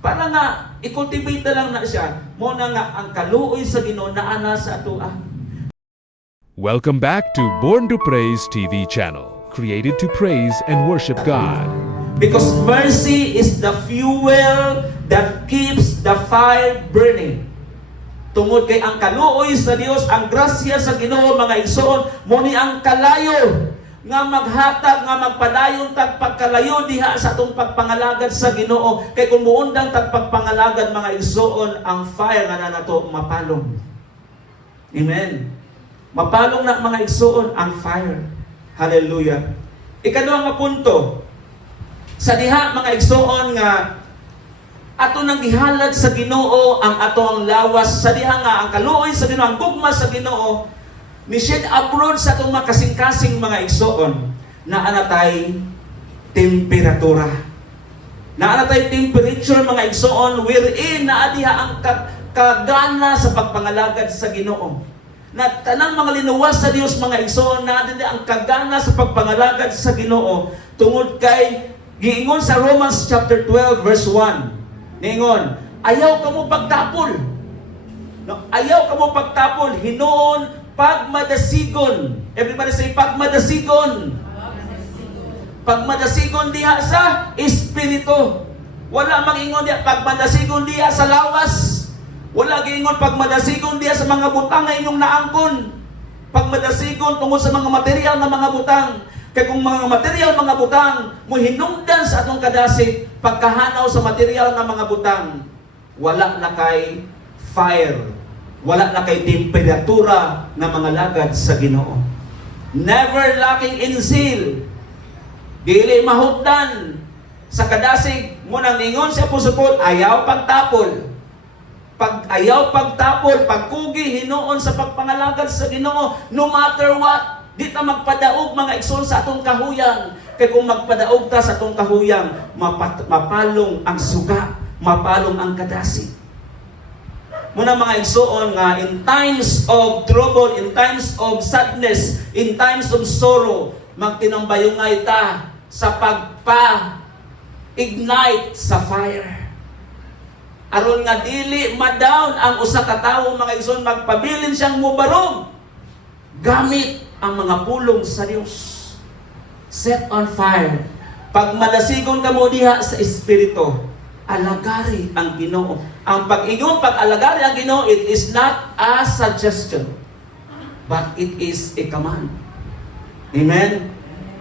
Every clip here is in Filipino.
Para nga i-cultivate na lang na siya, mo na nga ang kaluoy sa Ginoo naa na sa atoa. Welcome back to Born to Praise TV channel, created to praise and worship God. Because mercy is the fuel that keeps the fire burning. Tungod kay ang kaluoy sa Dios, ang grasya sa Ginoo mga igsoon, mo ni ang kalayo nga maghatag nga magpadayon tag pagkalayo diha sa atong pagpangalagad sa Ginoo. Kay kung muundang tag pagpangalagad mga igsoon, ang fire nga nato mapalong. Amen. Mapalong na mga igsoon ang fire. Hallelujah. Ikaduhang nga punto, sa diha mga igsoon nga ato nang gihalad sa Ginoo ang ato ang lawas, sa diha nga ang kaluoy sa Ginoo, ang gugma sa Ginoo ni shed abroad sa atong makasing-kasing mga igsoon na anatay temperatura. Na anatay temperature mga igsoon wherein naa diha ang kagana sa pagpangalagad sa Ginoo. Na tanang mga linuwas sa Dios mga igsoon na din ang kagana sa pagpangalagad sa Ginoo tungod kay giingon sa Romans chapter 12 verse 1. Ningon, ayaw kamo pagtapol. No, ayaw kamo pagtapol hinuon pagmadasigon. Everybody say pagmadasigon. Pagmadasigon diha sa espiritu. Wala mangingon diha pagmadasigon diha sa lawas. Wala giingon pagmadasigon diha sa mga butang nga inyong naangkon. Pagmadasigon tungod sa mga material na mga butang. Kaya kung mga material, mga butang, mo hinungdan sa atong kadasig, pagkahanaw sa material ng mga butang, wala na kay fire, wala na kay temperatura na mga lagad sa Ginoo. Never lacking in zeal, dili mahutdan sa kadasig, mo nang ingon siya pusupot, ayaw pagtapol. Pag ayaw pagtapol, pagkugi, hinuon sa pagpangalagad sa Ginoo, no matter what, di ta magpadaog mga igsoon sa atong kahuyang. Kaya kung magpadaog ta sa atong kahuyang, mapalong ang suga, mapalong ang kadasig. Muna mga igsoon nga, in times of trouble, in times of sadness, in times of sorrow, magtinambayungay ta sa pagpa-ignite sa fire. Aron nga dili ma-down ang usa ka tawo mga igsoon, magpabilin siyang mubarog. Gamit ang mga pulong sa Dios. Set on fire. Pag malasigon ka mo diha sa espiritu, alagari ang Ginoo. Ang pag-ingon, pag-alagari ang Ginoo, it is not a suggestion, but it is a command. Amen?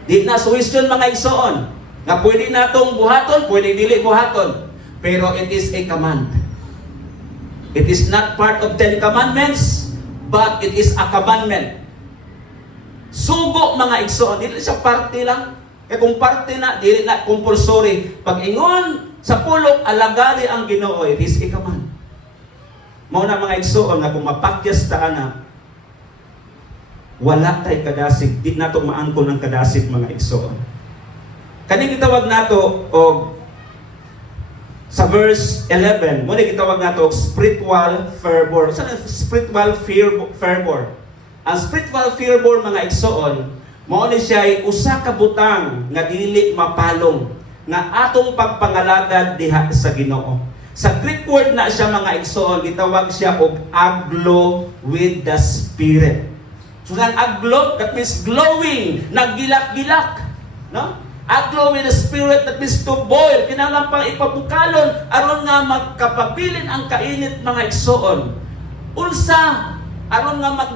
Di na suggestion mga igsoon, na pwede natong buhaton, pwede dili buhaton. Pero it is a command. It is not part of 10 commandments, but it is a commandment. Sugo mga igsoon, dili siya parte lang. Kaya kung parte na, dili na compulsory. Pag ingon sa pulong, alagari ang Ginoo, it is a command. Mao na mga igsoon na kung mapakyas ta na, wala tay kadasig, di nato maangkon ng kadasig mga igsoon. Kaning gitawag nato og sa verse 11, muna gitawag nato og spiritual fervor. Sa spiritual fervor. Ang spiritual fervor mga igsoon, mao ni siya ay usa ka butang nga dili mapalong nga atong pagpangalagad diha sa Ginoo. Sa Greek word na siya mga igsoon, gitawag siya og aglo with the Spirit. So ang aglo, that means glowing, naggilak-gilak, no? Aglo with the Spirit, that means to boil, kinahanglan pang ipabukalon aron nga magkapabilin ang kainit mga igsoon. Unsa aron nga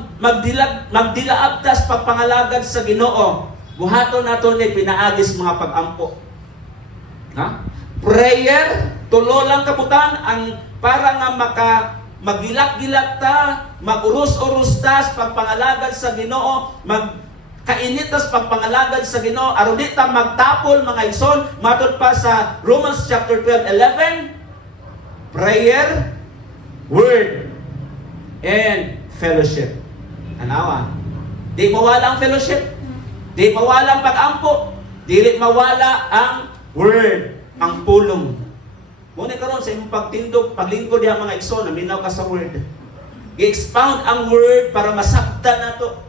magdilaabtas pagpangalagad sa Ginoo, buhaton nato ni pinaagis mga pag-ampo. Ha? Prayer, tulo lang kabutan ang para nga magilak-gilak ta, magurus-urus tas pagpangalagad sa Ginoo, magkainitas pagpangalagad sa Ginoo, aron di ta magtapol mga igsoon, matod pa sa Romans chapter 12:11, prayer, word, and fellowship. Anawa. Di mawala ang fellowship. Di mawala ang pag-ampo. Dili mawala ang word, ang pulong. Muna karon sa imong pagtindog, paglingkod diha mga igsoon, naminaw ka sa word. I-expound ang word para masabtan nato.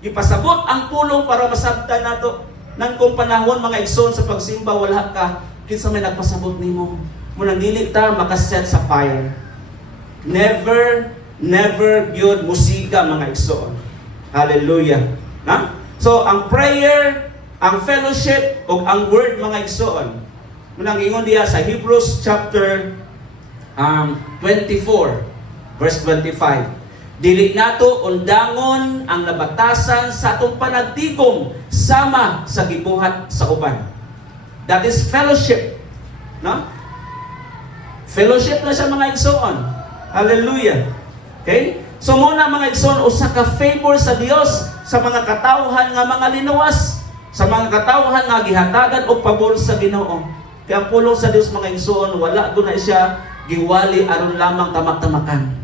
Ipasabot ang pulong para masabtan nato. Nang kung panahon mga igsoon sa pagsimba wala ka, kinsa may nagpasabot nimo. Munang dili ta makaset sa fire. Never gyud musika mga igsoon. Hallelujah. Na? So ang prayer, ang fellowship ug ang word mga igsoon. Munang ingon diya sa Hebrews chapter 24 verse 25. Dili nato undangon ang nabatasan sa atong panagtigom sama sa gibuhat sa uban. That is fellowship. No? Fellowship na siya mga igsoon. Hallelujah. Okay? So muna mga igsoon, usa ka favor sa Dios sa mga katawhan nga mga linuwas, sa mga katawhan nga gihatagan og pabor sa Ginoo. Kaya ang pulong sa Dios mga igsoon, wala gud na siya giwali aron lamang tamak-tamakan.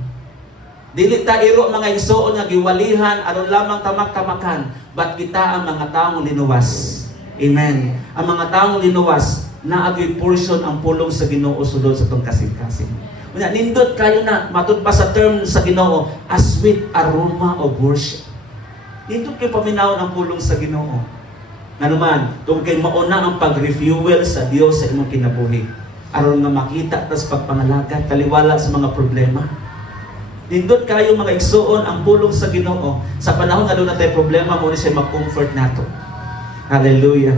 Dili ta iro mga igsoon nga giwalihan aron lamang tamak-tamakan, but kita ang mga taong linuwas. Amen. Ang mga taong linuwas naagay portion ang pulong sa Ginoo sulod sa tong kasing-kasing. Unya nindot kayo na matud pa sa term sa Ginoo, a sweet aroma of worship. Nindot kay paminaw ang pulong sa Ginoo. Nganuman, tungod kay mauna ang pag-refuel sa Dios sa imong kinabuhi aron nga makita tas pagpangalaga taliwala sa mga problema. Nindot kayo mga igsoon ang pulong sa Ginoo sa panahon nga doon na tayo problema mo ni siya mag-comfort nato. Hallelujah.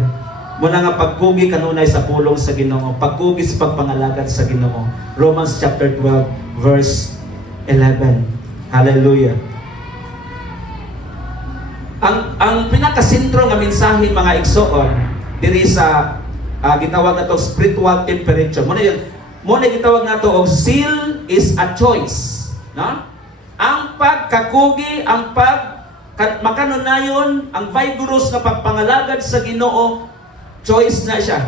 Muna nga pagkugi kanunay sa pulong sa Ginoo, pagkugi sa pagpangalagad sa Ginoo. Romans chapter 12 verse 11. Hallelujah. Ang pinakasentro nga mensahe mga igsoon diri sa gitawag nato spiritual temperature. Muna gitawag nato og seal is a choice. No? Ang pagkakugi, ang makanunayon, ang vigorous na pagpangalagad sa Ginoo, choice na siya.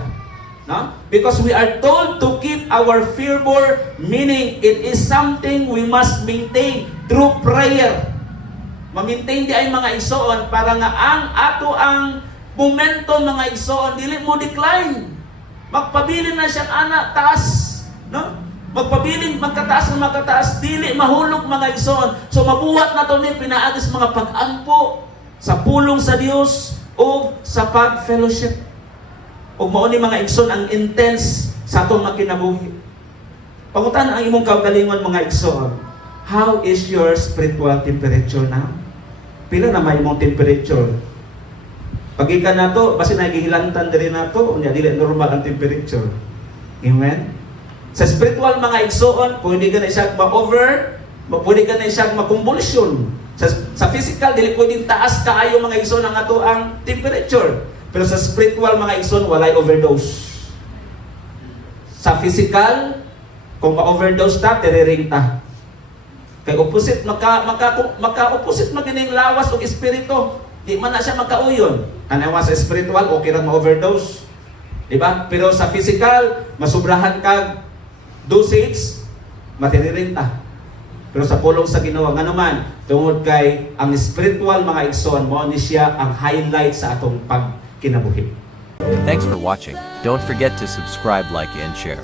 No? Because we are told to keep our fervor, meaning it is something we must maintain through prayer. Ma-maintain di ay mga igsoon para nga ang momentum mga igsoon dili mo decline. Magpabilin na siyang ana taas, no? Magkataas ng magkataas, dili mahulog mga igsoon. So mabuhat na ito ni pinaagis mga pag-ampo sa pulong sa Dios o sa pag-fellowship. O mao ni mga igsoon ang intense sa atong makinabuhi. Pangutan ang imong kaugalingon mga igsoon. How is your spiritual temperature now? Pila na may imong temperature? Pag-ikan na ito, basi nagihilantan din na ito, unya dili normal ang temperature. Amen? Sa spiritual mga igsoon, pwede ka na siya ma-over, pwede ka na siya ma-convulsion. Sa physical, dili pwedeng taas kaayo mga igsoon ang ato ang temperature. Pero sa spiritual mga igsoon, walay overdose. Sa physical, kung ma-overdose ta, teriring ta. Kay opposite, maka-opposite magining lawas o espiritu. Di man na siya magkauyon. Anawa sa spiritual, okay ra ma-overdose. Diba? Pero sa physical, masubrahan kag dosage, matiriring ta. Pero sa pulong sa Ginoo, nga naman, tungod kay ang spiritual mga igsoon, mo ni siya ang highlight sa atong pagkinabuhi. Thanks for watching. Don't forget to subscribe, like, and share.